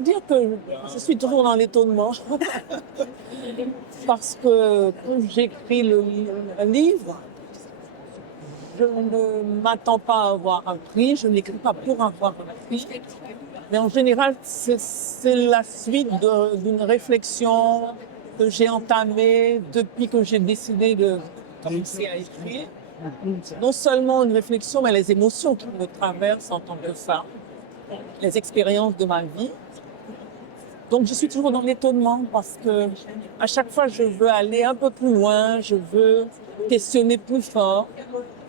dois dire que je suis toujours dans l'étonnement parce que quand j'écris un livre, je ne m'attends pas à avoir un prix, je n'écris pas pour avoir un prix, mais en général, c'est la suite d'une réflexion que j'ai entamée depuis que j'ai décidé de commencer à écrire. Non seulement une réflexion, mais les émotions qui me traversent en tant que femme, les expériences de ma vie. Donc je suis toujours dans l'étonnement parce que à chaque fois je veux aller un peu plus loin, je veux questionner plus fort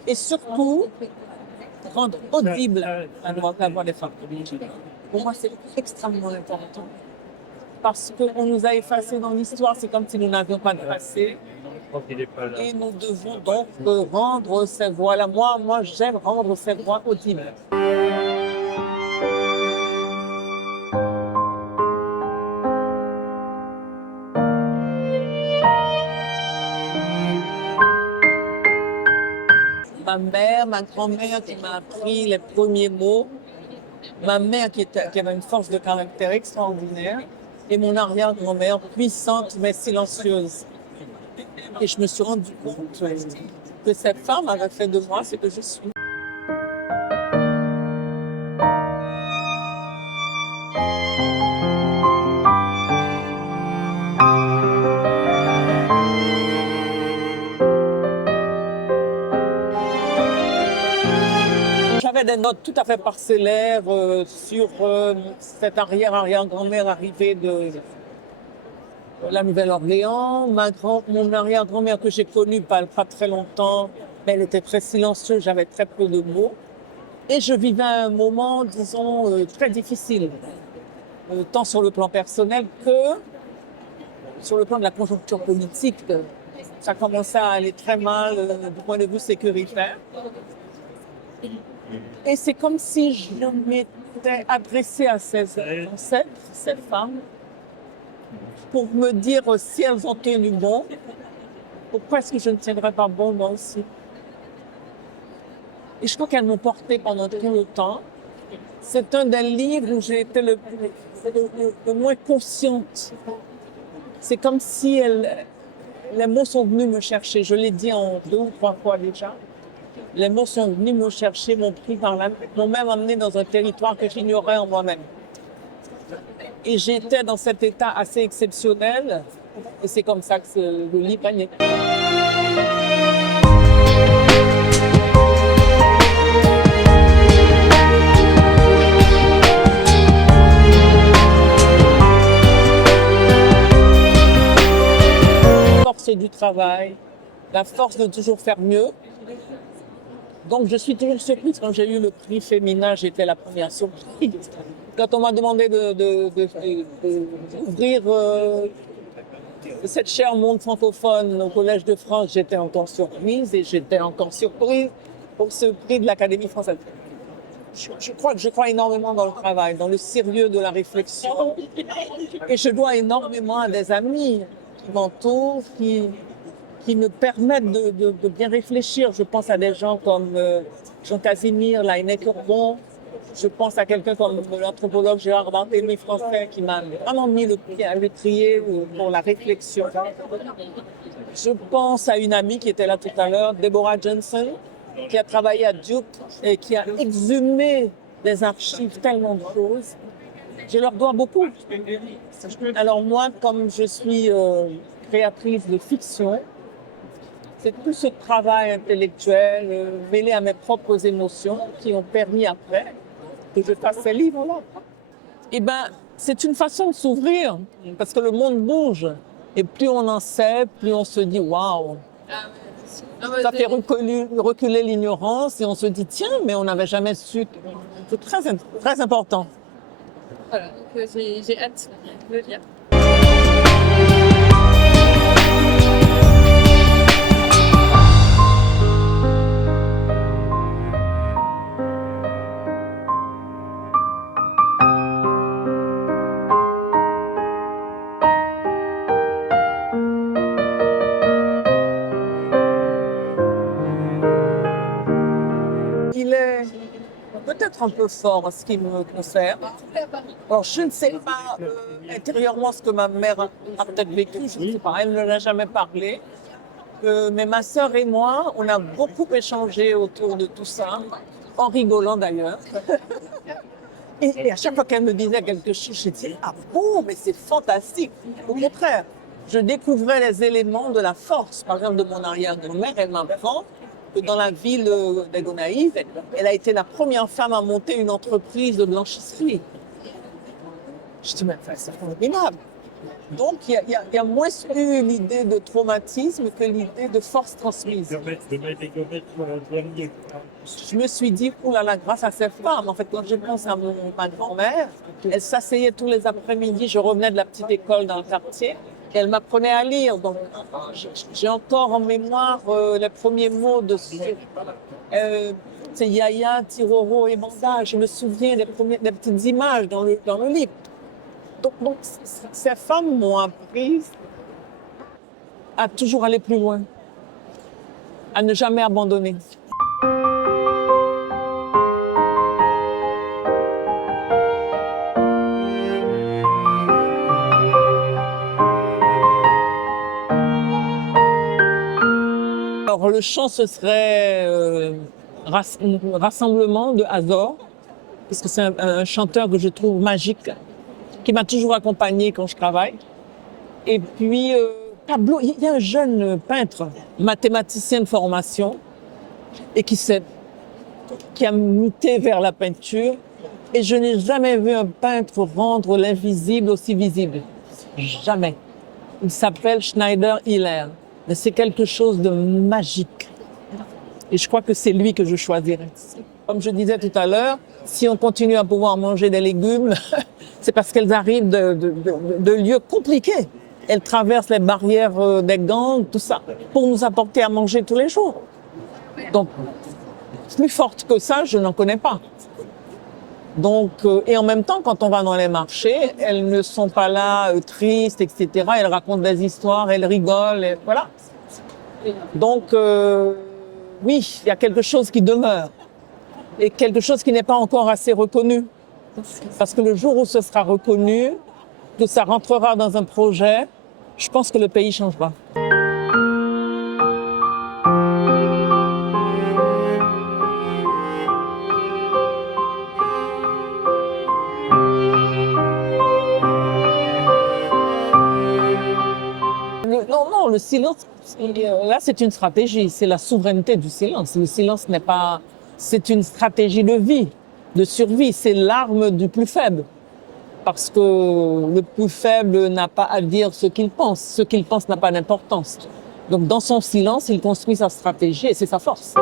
et surtout rendre audible la voix des femmes. Pour moi c'est extrêmement important parce qu'on nous a effacés dans l'histoire, c'est comme si nous n'avions pas de passé et nous devons donc rendre ces voix-là. Moi j'aime rendre ces voix audibles. Ma mère, ma grand-mère qui m'a appris les premiers mots, ma mère qui avait une force de caractère extraordinaire et mon arrière-grand-mère puissante mais silencieuse. Et je me suis rendu compte que cette femme avait fait de moi ce que je suis. J'avais des notes tout à fait parcellaires sur cette arrière-arrière-grand-mère arrivée de la Nouvelle-Orléans. Mon arrière-grand-mère que j'ai connue pas très longtemps, mais elle était très silencieuse, j'avais très peu de mots. Et je vivais un moment, disons, très difficile, tant sur le plan personnel que sur le plan de la conjoncture politique. Ça commençait à aller très mal du point de vue sécuritaire. Et c'est comme si je m'étais adressée à ces ancêtres, ces femmes, pour me dire si elles ont tenu bon, pourquoi est-ce que je ne tiendrais pas bon moi aussi? Et je crois qu'elles m'ont portée pendant tout le temps. C'est un des livres où j'ai été le moins consciente. C'est comme si les mots sont venus me chercher. Je l'ai dit en 2 ou 3 fois déjà. Les mots sont venus me chercher, m'ont pris par la main, m'ont même amené dans un territoire que j'ignorais en moi-même. Et j'étais dans cet état assez exceptionnel. Et c'est comme ça que le livre est né. La force du travail, la force de toujours faire mieux. Donc je suis toujours surprise quand j'ai eu le prix féminin, j'étais la première surprise. Quand on m'a demandé d'ouvrir cette chaire monde francophone au Collège de France, j'étais encore surprise et j'étais encore surprise pour ce prix de l'Académie française. Je crois énormément dans le travail, dans le sérieux de la réflexion et je dois énormément à des amis qui m'entourent, qui me permettent de bien réfléchir. Je pense à des gens comme Jean Casimir, Laïné Courbon. Je pense à quelqu'un comme l'anthropologue Gérard Barthélemy français qui m'a vraiment mis le pied à l'étrier pour la réflexion. Je pense à une amie qui était là tout à l'heure, Deborah Johnson, qui a travaillé à Duke et qui a exhumé des archives tellement de choses. Je leur dois beaucoup. Alors moi, comme je suis créatrice de fiction, c'est tout ce travail intellectuel mêlé à mes propres émotions qui ont permis après que je fasse ces livres-là. Eh bien, c'est une façon de s'ouvrir parce que le monde bouge. Et plus on en sait, plus on se dit « waouh ». Ça fait reculer l'ignorance et on se dit « tiens, mais on n'avait jamais su ». C'est très important. Voilà, donc j'ai hâte de le lire. peut-être un peu fort en ce qui me concerne. Alors, je ne sais pas intérieurement ce que ma mère a peut-être vécu, je ne sais pas, elle ne l'a jamais parlé. Mais ma sœur et moi, on a beaucoup échangé autour de tout ça, en rigolant d'ailleurs. Et à chaque fois qu'elle me disait quelque chose, je disais, ah bon, mais c'est fantastique. Au contraire, je découvrais les éléments de la force, par exemple, de mon arrière-grand-mère. Elle m'apprend que dans la ville des Gonaïves, elle a été la première femme à monter une entreprise de blanchisserie. Je dis, mais c'est formidable. Donc, il y a moins eu l'idée de traumatisme que l'idée de force transmise. Je me suis dit, oh là là, grâce à ces femmes, en fait, quand je pense à ma grand-mère, elle s'asseyait tous les après-midi, je revenais de la petite école dans le quartier, et elle m'apprenait à lire. Donc, j'ai encore en mémoire les premiers mots de c'est Yaya, Tiroro et Manda. Je me souviens des petites images dans le livre. Donc, ces femmes m'ont appris à toujours aller plus loin, à ne jamais abandonner. Alors, le chant, ce serait un rassemblement de Azor, parce que c'est un chanteur que je trouve magique, qui m'a toujours accompagnée quand je travaille. Et puis, Pablo, il y a un jeune peintre, mathématicien de formation, et qui a muté vers la peinture. Et je n'ai jamais vu un peintre rendre l'invisible aussi visible. Jamais. Il s'appelle Schneider Hiller. Mais c'est quelque chose de magique. Et je crois que c'est lui que je choisirais. Comme je disais tout à l'heure, si on continue à pouvoir manger des légumes, c'est parce qu'elles arrivent de lieux compliqués. Elles traversent les barrières des gangs, tout ça, pour nous apporter à manger tous les jours. Donc, plus forte que ça, je n'en connais pas. Donc, et en même temps, quand on va dans les marchés, elles ne sont pas là tristes, etc. Elles racontent des histoires, elles rigolent, et voilà. Donc, oui, il y a quelque chose qui demeure. Et quelque chose qui n'est pas encore assez reconnu. Parce que le jour où ce sera reconnu, que ça rentrera dans un projet, je pense que le pays changera. Non, le silence, là c'est une stratégie, c'est la souveraineté du silence. Le silence n'est pas... C'est une stratégie de vie, de survie. C'est l'arme du plus faible. Parce que le plus faible n'a pas à dire ce qu'il pense. Ce qu'il pense n'a pas d'importance. Donc dans son silence, il construit sa stratégie et c'est sa force.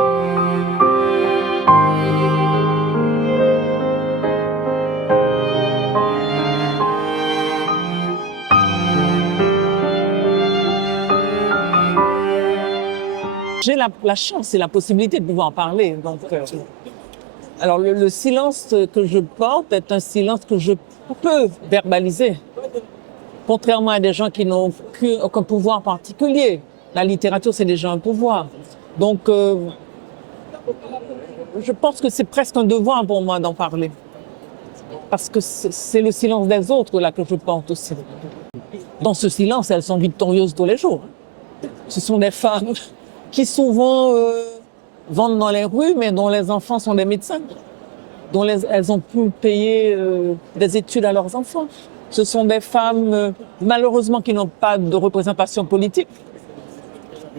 J'ai la chance et la possibilité de pouvoir parler. Donc, alors le silence que je porte est un silence que je peux verbaliser. Contrairement à des gens qui n'ont aucun pouvoir particulier. La littérature, c'est déjà un pouvoir. Donc, je pense que c'est presque un devoir pour moi d'en parler. Parce que c'est le silence des autres là que je porte aussi. Dans ce silence, elles sont victorieuses tous les jours. Ce sont des femmes qui souvent vendent dans les rues, mais dont les enfants sont des médecins, dont elles ont pu payer des études à leurs enfants. Ce sont des femmes, malheureusement, qui n'ont pas de représentation politique,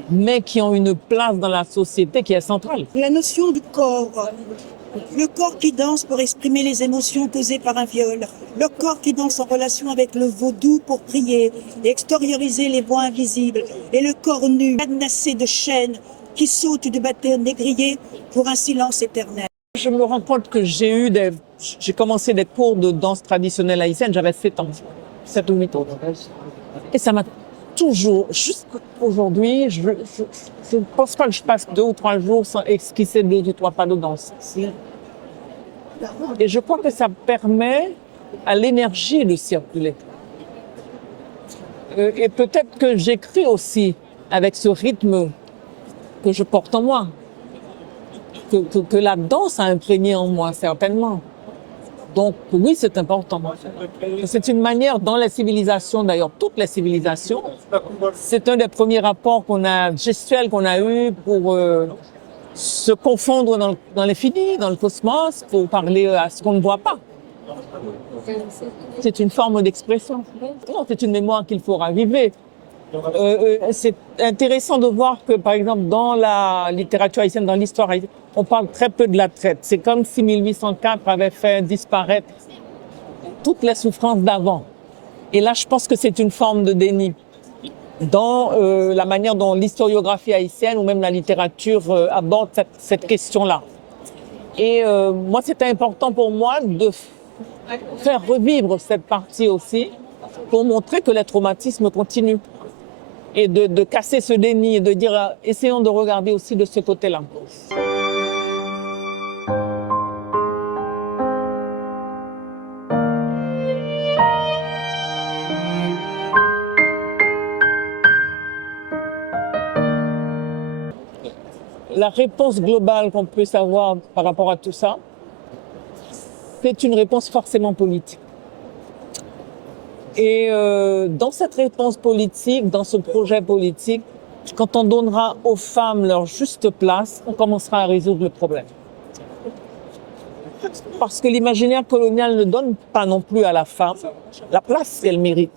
mais qui ont une place dans la société qui est centrale. La notion du corps, le corps qui danse pour exprimer les émotions causées par un viol, le corps qui danse en relation avec le vaudou pour prier et extérioriser les voix invisibles, et le corps nu, cadenassé de chaînes, qui saute du bâton négrier pour un silence éternel. Je me rends compte que j'ai commencé des cours de danse traditionnelle haïtienne, j'avais 7 ans, 7 ou 8 ans. Et ça m'a toujours, jusqu'aujourd'hui, je ne pense pas que je passe 2 ou 3 jours sans esquisser 2 ou 3 pas de danse. Et je crois que ça permet à l'énergie de circuler. Et peut-être que j'écris aussi avec ce rythme que je porte en moi. que la danse a imprégné en moi, certainement. Donc oui, c'est important. C'est une manière dans les civilisations, d'ailleurs toutes les civilisations, c'est un des premiers rapports gestuels qu'on a eu pour se confondre dans l'infini, dans le cosmos, pour parler à ce qu'on ne voit pas. C'est une forme d'expression. Non, c'est une mémoire qu'il faut raviver. C'est intéressant de voir que, par exemple, dans la littérature haïtienne, dans l'histoire haïtienne, on parle très peu de la traite. C'est comme si 1804 avait fait disparaître toutes les souffrances d'avant. Et là, je pense que c'est une forme de déni dans la manière dont l'historiographie haïtienne ou même la littérature aborde cette question-là. Et moi, c'était important pour moi de faire revivre cette partie aussi pour montrer que les traumatismes continuent. Et de casser ce déni et de dire essayons de regarder aussi de ce côté-là. La réponse globale qu'on peut savoir par rapport à tout ça, c'est une réponse forcément politique. Et dans cette réponse politique, dans ce projet politique, quand on donnera aux femmes leur juste place, on commencera à résoudre le problème. Parce que l'imaginaire colonial ne donne pas non plus à la femme la place qu'elle mérite.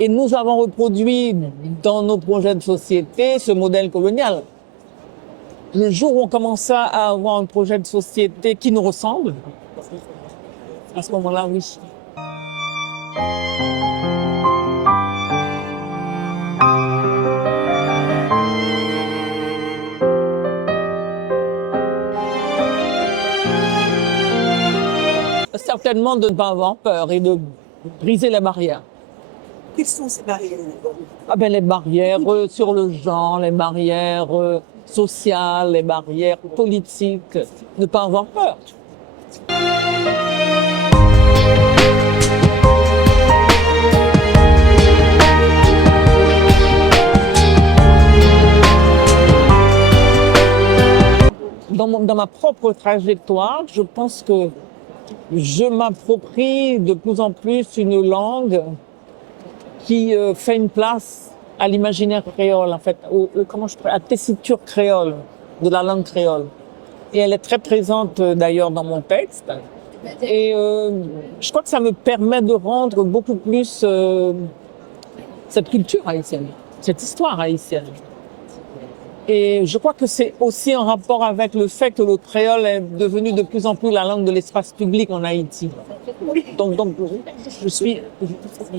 Et nous avons reproduit dans nos projets de société ce modèle colonial. Le jour où on commença à avoir un projet de société qui nous ressemble, à ce moment-là, oui. Certainement de ne pas avoir peur et de briser les barrières. Quelles sont ces barrières? Les barrières sur le genre, les barrières sociales, les barrières politiques. Ne pas avoir peur. Dans ma propre trajectoire, je pense que je m'approprie de plus en plus une langue qui fait une place à l'imaginaire créole, en fait, à la tessiture créole, de la langue créole. Et elle est très présente d'ailleurs dans mon texte. Et je crois que ça me permet de rendre beaucoup plus cette culture haïtienne, cette histoire haïtienne. Et je crois que c'est aussi en rapport avec le fait que le créole est devenu de plus en plus la langue de l'espace public en Haïti. Donc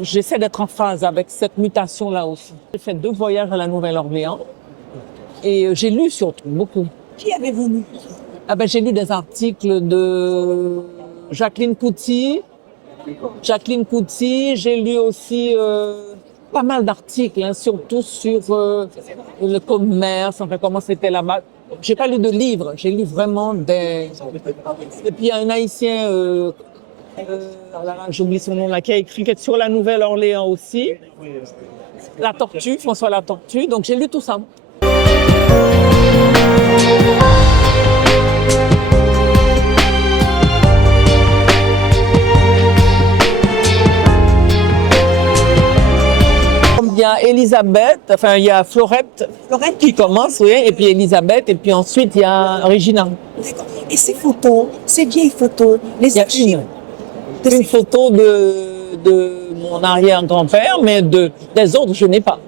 j'essaie d'être en phase avec cette mutation-là aussi. J'ai fait 2 voyages à la Nouvelle-Orléans et j'ai lu surtout beaucoup. Qui avez-vous lu? J'ai lu des articles de Jacqueline Couty. J'ai lu aussi pas mal d'articles, surtout sur le commerce, enfin comment c'était là-bas. J'ai pas lu de livres, j'ai lu vraiment des... Et puis il y a un Haïtien, j'oublie son nom là, qui a écrit sur la Nouvelle-Orléans aussi. La Tortue, François La Tortue, donc j'ai lu tout ça. Il y a Elisabeth, il y a Florette qui commence, oui, et puis Elisabeth, et puis ensuite il y a Regina. Et ces photos, ces vieilles photos, les archives? Une photo de mon arrière-grand-père, mais des autres, je n'ai pas.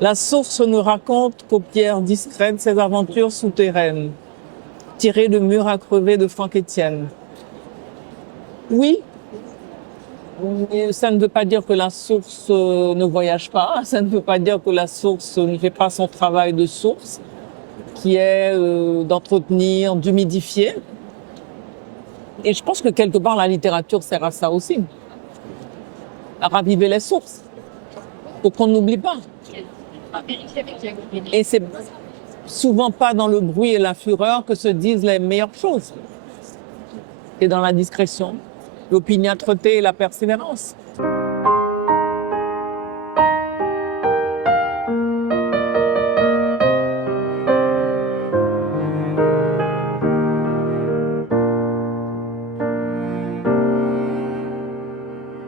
La source ne raconte qu'aux pierres discrètes ses aventures souterraines, tirées de murs à crever de Franck Étienne. Oui, mais ça ne veut pas dire que la source ne voyage pas, ça ne veut pas dire que la source ne fait pas son travail de source, qui est d'entretenir, d'humidifier. Et je pense que quelque part la littérature sert à ça aussi, à raviver les sources, pour qu'on n'oublie pas. Et c'est souvent pas dans le bruit et la fureur que se disent les meilleures choses. et dans la discrétion, l'opiniâtreté et la persévérance.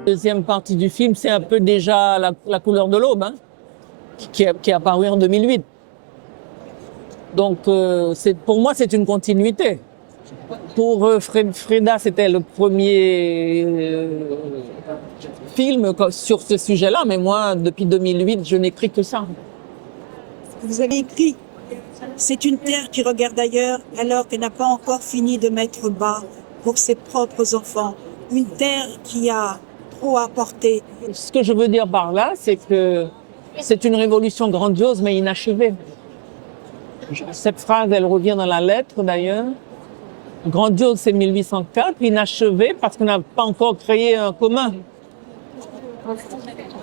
Deuxième partie du film, c'est un peu déjà la couleur de l'aube, hein, qui est apparu en 2008. Donc, pour moi, c'est une continuité. Pour Freda, c'était le premier film sur ce sujet-là, mais moi, depuis 2008, je n'écris que ça. Vous avez écrit « C'est une terre qui regarde ailleurs alors qu'elle n'a pas encore fini de mettre bas pour ses propres enfants. Une terre qui a trop à apporter. » Ce que je veux dire par là, c'est que c'est une révolution grandiose mais inachevée. Cette phrase, elle revient dans la lettre d'ailleurs. Grandiose, c'est 1804, inachevé parce qu'on n'a pas encore créé un commun.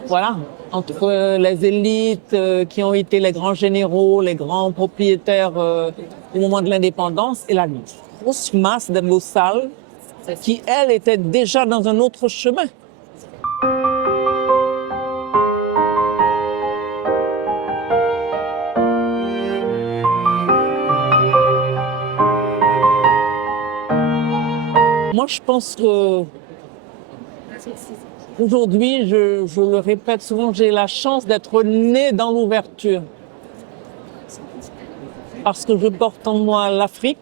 Voilà, entre les élites qui ont été les grands généraux, les grands propriétaires au moment de l'indépendance et la grosse masse de nos salles qui, elle, était déjà dans un autre chemin. Moi, je pense que aujourd'hui, je le répète souvent, j'ai la chance d'être née dans l'ouverture. Parce que je porte en moi l'Afrique,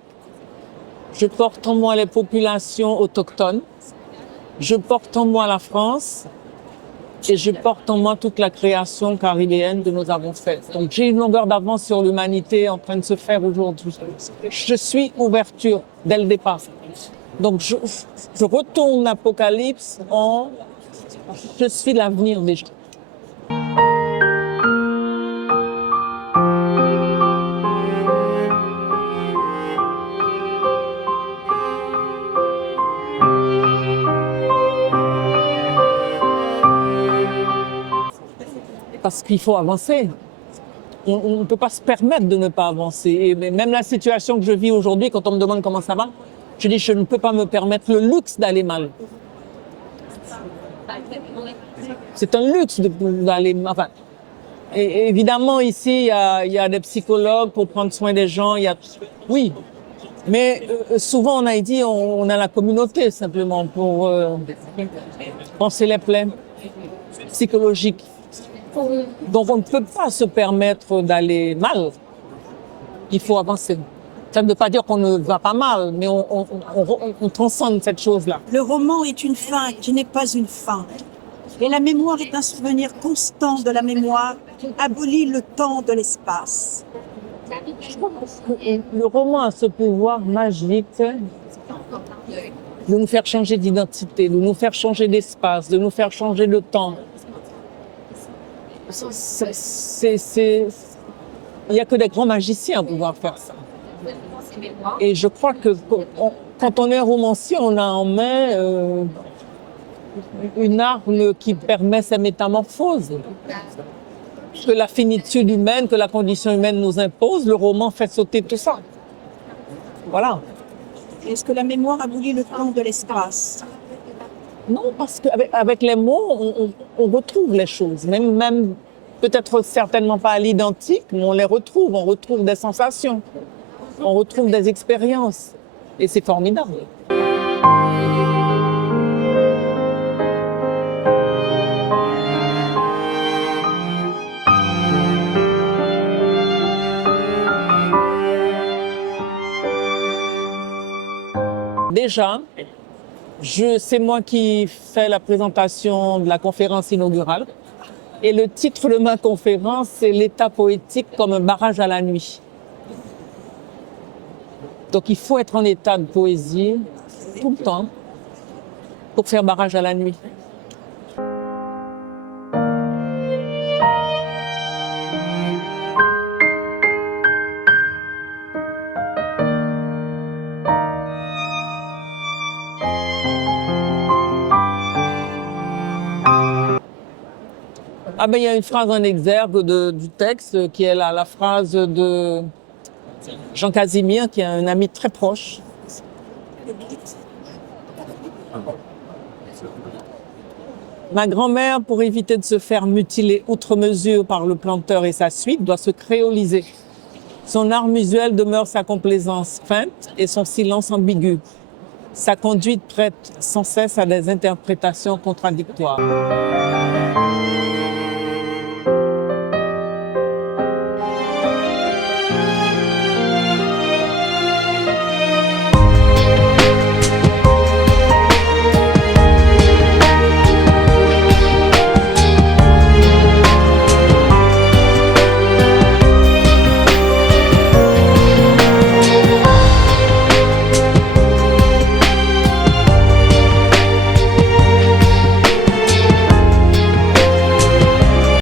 je porte en moi les populations autochtones, je porte en moi la France et je porte en moi toute la création caribéenne que nous avons faite. Donc j'ai une longueur d'avance sur l'humanité en train de se faire aujourd'hui. Je suis ouverture dès le départ. Donc je retourne l'Apocalypse en « je suis l'avenir déjà ». Parce qu'il faut avancer. On ne peut pas se permettre de ne pas avancer. Et même la situation que je vis aujourd'hui, quand on me demande comment ça va, je dis je ne peux pas me permettre le luxe d'aller mal. C'est un luxe d'aller mal. Enfin, et évidemment, ici, il y a des psychologues pour prendre soin des gens. Oui, mais souvent en Haïti, on a la communauté simplement pour penser les plaies psychologiques. Donc on ne peut pas se permettre d'aller mal. Il faut avancer. Ça ne veut pas dire qu'on ne va pas mal, mais on transcende cette chose-là. Le roman est une fin qui n'est pas une fin. Et la mémoire est un souvenir constant de la mémoire qui abolit le temps de l'espace. Le roman a ce pouvoir magique de nous faire changer d'identité, de nous faire changer d'espace, de nous faire changer de temps. Il n'y a que des grands magiciens à pouvoir faire ça. Et je crois que quand on est romancier, on a en main une arme qui permet ces métamorphoses. Que la finitude humaine, que la condition humaine nous impose, le roman fait sauter tout ça. Voilà. Est-ce que la mémoire abolit le temps de l'espace? Non, parce qu'avec les mots, on retrouve les choses. Même peut-être certainement pas à l'identique, mais on les retrouve. On retrouve des sensations. On retrouve des expériences. Et c'est formidable. Déjà, c'est moi qui fais la présentation de la conférence inaugurale. Et le titre de ma conférence, c'est « L'état poétique comme un barrage à la nuit ». Donc il faut être en état de poésie tout le temps pour faire barrage à la nuit. Ah ben, il y a une phrase en exergue du texte qui est la phrase de Jean Casimir, qui est un ami très proche. Ma grand-mère, pour éviter de se faire mutiler outre mesure par le planteur et sa suite, doit se créoliser. Son arme usuelle demeure sa complaisance feinte et son silence ambigu. Sa conduite prête sans cesse à des interprétations contradictoires.